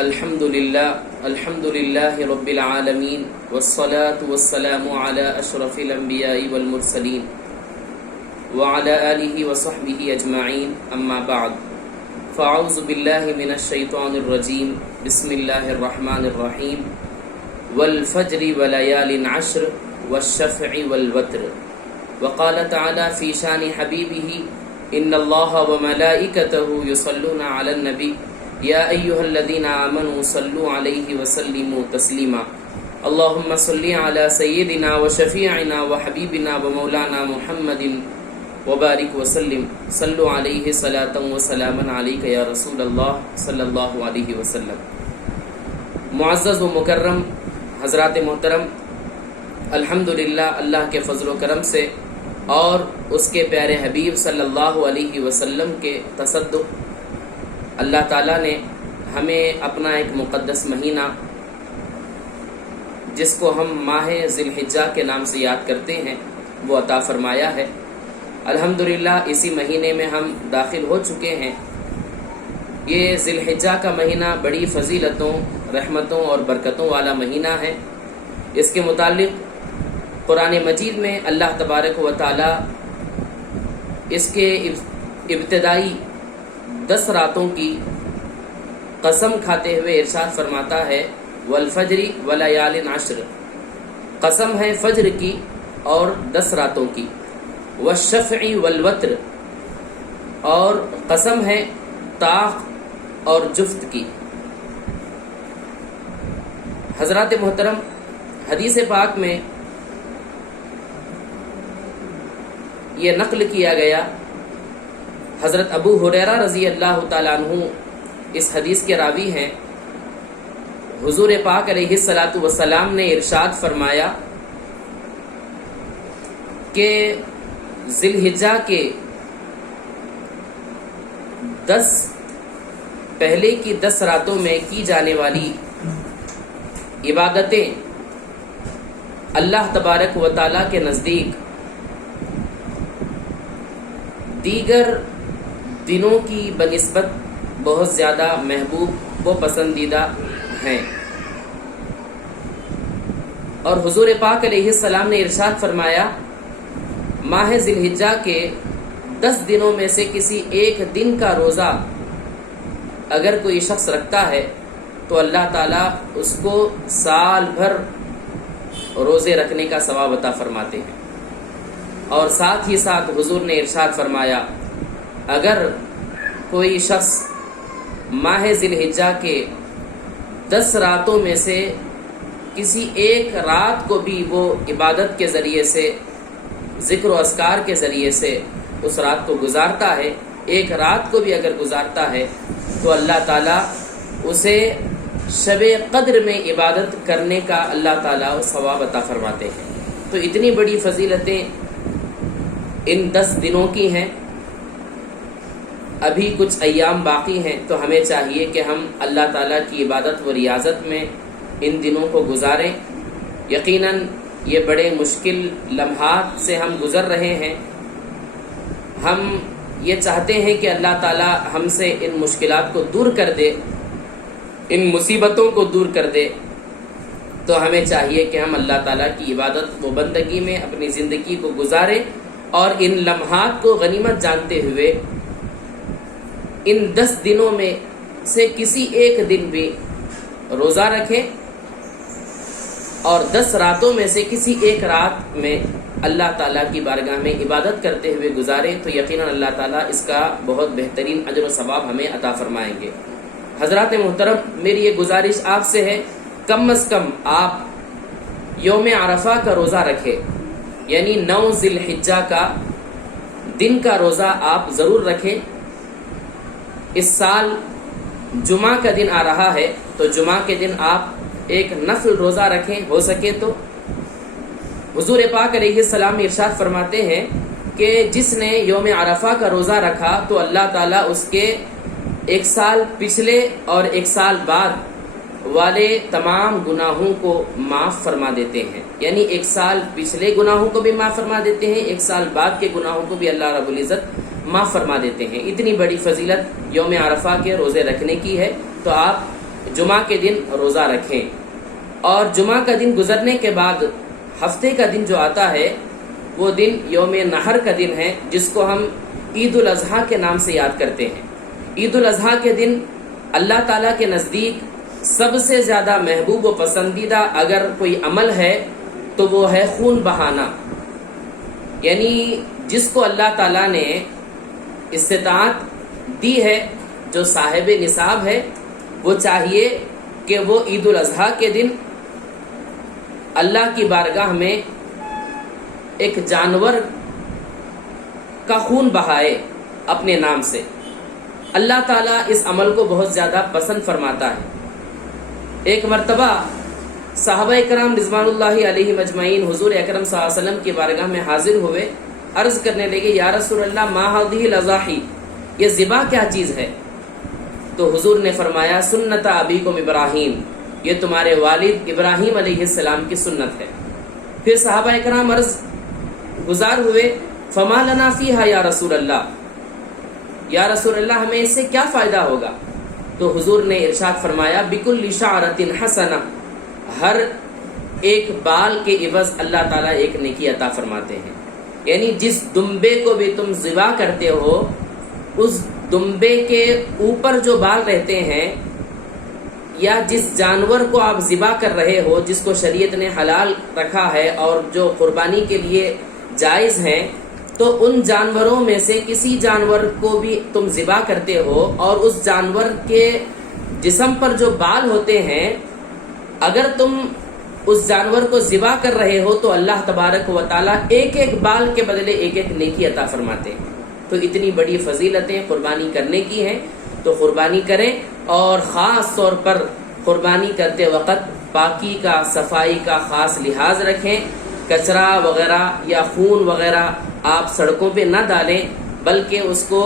الحمد للہ رب العالمین والصلاة والسلام على اشرف الانبیاء والمرسلین وعلى آلہ وصحبہ اجمعین اما بعد فاعوذ باللہ من الشیطان الرجیم بسم اللہ الرحمن الرحیم والفجر وليال عشر والشفع والوتر وقال تعالی فی شان حبیبہ ان اللہ وملائکته یصلون علی النبی یا ایہا الذین آمنوا صلوا علیہ وسلموا تسلیما اللہم صلی علی سیدنا وشفیعنا وحبیبنا ومولانا محمد وبارک وسلم صلوا علیہ صلاۃ وسلاما علیک یا رسول اللہ صلی اللہ علیہ وسلم۔ معزز و مکرم حضرات محترم، الحمدللہ اللہ کے فضل و کرم سے اور اس کے پیارے حبیب صلی اللہ علیہ وسلم کے تصدق اللہ تعالیٰ نے ہمیں اپنا ایک مقدس مہینہ جس کو ہم ماہ ذی الحجہ کے نام سے یاد کرتے ہیں وہ عطا فرمایا ہے۔ الحمدللہ اسی مہینے میں ہم داخل ہو چکے ہیں۔ یہ ذی الحجہ کا مہینہ بڑی فضیلتوں، رحمتوں اور برکتوں والا مہینہ ہے۔ اس کے متعلق قرآن مجید میں اللہ تبارک و تعالی اس کے ابتدائی 10 راتوں کی قسم کھاتے ہوئے ارشاد فرماتا ہے والفجر ولیال عشر، قسم ہے فجر کی اور 10 راتوں کی، والشفع والوتر، اور قسم ہے طاق اور جفت کی۔ حضرات محترم، حدیث پاک میں یہ نقل کیا گیا، حضرت ابو ہریرہ رضی اللہ تعالیٰ عنہ اس حدیث کے راوی ہیں، حضور پاک علیہ الصلاۃ والسلام نے ارشاد فرمایا کہ ذی الحجہ کے 10 پہلے کی 10 راتوں میں کی جانے والی عبادتیں اللہ تبارک و تعالیٰ کے نزدیک دیگر دنوں کی بنسبت بہت زیادہ محبوب و پسندیدہ ہیں، اور حضور پاک علیہ السلام نے ارشاد فرمایا ماہ ذی الحجہ کے 10 دنوں میں سے کسی ایک دن کا روزہ اگر کوئی شخص رکھتا ہے تو اللہ تعالیٰ اس کو سال بھر روزے رکھنے کا ثواب عطا فرماتے ہیں۔ اور ساتھ ہی ساتھ حضور نے ارشاد فرمایا اگر کوئی شخص ماہ ذی الحجہ کے 10 راتوں میں سے کسی ایک رات کو بھی وہ عبادت کے ذریعے سے، ذکر و اذکار کے ذریعے سے اس رات کو گزارتا ہے، ایک رات کو بھی اگر گزارتا ہے تو اللہ تعالیٰ اسے شب قدر میں عبادت کرنے کا اللہ تعالیٰ ثواب عطا فرماتے ہیں۔ تو اتنی بڑی فضیلتیں ان 10 دنوں کی ہیں۔ ابھی کچھ ایام باقی ہیں تو ہمیں چاہیے کہ ہم اللہ تعالیٰ کی عبادت و ریاضت میں ان دنوں کو گزاریں۔ یقیناً یہ بڑے مشکل لمحات سے ہم گزر رہے ہیں۔ ہم یہ چاہتے ہیں کہ اللہ تعالیٰ ہم سے ان مشکلات کو دور کر دے، ان مصیبتوں کو دور کر دے، تو ہمیں چاہیے کہ ہم اللہ تعالیٰ کی عبادت و بندگی میں اپنی زندگی کو گزاریں، اور ان لمحات کو غنیمت جانتے ہوئے ان 10 دنوں میں سے کسی ایک دن بھی روزہ رکھیں، اور 10 راتوں میں سے کسی ایک رات میں اللہ تعالیٰ کی بارگاہ میں عبادت کرتے ہوئے گزاریں، تو یقیناً اللہ تعالیٰ اس کا بہت بہترین اجر و ثواب ہمیں عطا فرمائیں گے۔ حضرات محترم، میری یہ گزارش آپ سے ہے کم از کم آپ یوم عرفہ کا روزہ رکھیں، یعنی 9 ذی الحجہ کا دن کا روزہ آپ ضرور رکھیں۔ اس سال جمعہ کا دن آ رہا ہے تو جمعہ کے دن آپ ایک نفل روزہ رکھیں، ہو سکے تو۔ حضور پاک علیہ السلام ارشاد فرماتے ہیں کہ جس نے یوم عرفہ کا روزہ رکھا تو اللہ تعالیٰ اس کے 1 سال پچھلے اور 1 سال بعد والے تمام گناہوں کو معاف فرما دیتے ہیں، یعنی 1 سال پچھلے گناہوں کو بھی معاف فرما دیتے ہیں، 1 سال بعد کے گناہوں کو بھی اللہ رب العزت معاف فرما دیتے ہیں۔ اتنی بڑی فضیلت یوم عرفہ کے روزے رکھنے کی ہے، تو آپ جمعہ کے دن روزہ رکھیں، اور جمعہ کا دن گزرنے کے بعد ہفتے کا دن جو آتا ہے وہ دن یوم نحر کا دن ہے، جس کو ہم عید الاضحیٰ کے نام سے یاد کرتے ہیں۔ عید الاضحیٰ کے دن اللہ تعالیٰ کے نزدیک سب سے زیادہ محبوب و پسندیدہ اگر کوئی عمل ہے تو وہ ہے خون بہانا، یعنی جس کو اللہ تعالیٰ نے استطاعت دی ہے، جو صاحب نصاب ہے، وہ چاہیے کہ وہ عید الاضحیٰ کے دن اللہ کی بارگاہ میں ایک جانور کا خون بہائے اپنے نام سے۔ اللہ تعالیٰ اس عمل کو بہت زیادہ پسند فرماتا ہے۔ ایک مرتبہ صحابہ کرام رضوان اللہ علیہ مجمعین حضور اکرم صلی اللہ علیہ وسلم کی بارگاہ میں حاضر ہوئے، عرض کرنے لگے یا رسول اللہ ما هذه الاضاحی، یہ ذبح کیا چیز ہے؟ تو حضور نے فرمایا سنت ابیکم ابراہیم، یہ تمہارے والد ابراہیم علیہ السلام کی سنت ہے۔ پھر صحابہ کرام عرض گزار ہوئے فما لنا فیہا یا رسول اللہ، یا رسول اللہ ہمیں اس سے کیا فائدہ ہوگا؟ تو حضور نے ارشاد فرمایا بکل شعرۃ حسنہ، ہر ایک بال کے عوض اللہ تعالیٰ ایک نیکی عطا فرماتے ہیں، یعنی جس دمبے کو بھی تم ذبح کرتے ہو اس دمبے کے اوپر جو بال رہتے ہیں، یا جس جانور کو آپ ذبح کر رہے ہو جس کو شریعت نے حلال رکھا ہے اور جو قربانی کے لیے جائز ہیں، تو ان جانوروں میں سے کسی جانور کو بھی تم ذبح کرتے ہو اور اس جانور کے جسم پر جو بال ہوتے ہیں، اگر تم اس جانور کو ذبح کر رہے ہو تو اللہ تبارک و تعالیٰ ایک ایک بال کے بدلے ایک ایک نیکی عطا فرماتے ہیں۔ تو اتنی بڑی فضیلتیں قربانی کرنے کی ہیں، تو قربانی کریں، اور خاص طور پر قربانی کرتے وقت پاکی کا، صفائی کا خاص لحاظ رکھیں۔ کچرا وغیرہ یا خون وغیرہ آپ سڑکوں پہ نہ ڈالیں، بلکہ اس کو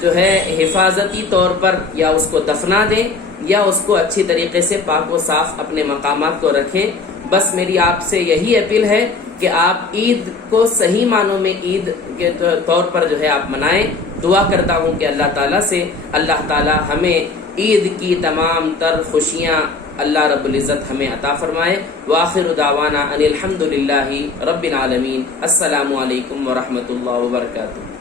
جو ہے حفاظتی طور پر یا اس کو دفنا دیں یا اس کو اچھی طریقے سے پاک و صاف اپنے مقامات کو رکھیں۔ بس میری آپ سے یہی اپیل ہے کہ آپ عید کو صحیح معنوں میں عید کے طور پر جو ہے آپ منائیں۔ دعا کرتا ہوں کہ اللہ تعالیٰ سے اللہ تعالیٰ ہمیں عید کی تمام تر خوشیاں اللہ رب العزت ہمیں عطا فرمائے۔ وآخر دعوانا ان الحمد للہ رب العالمین۔ السلام علیکم ورحمۃ اللہ وبرکاتہ۔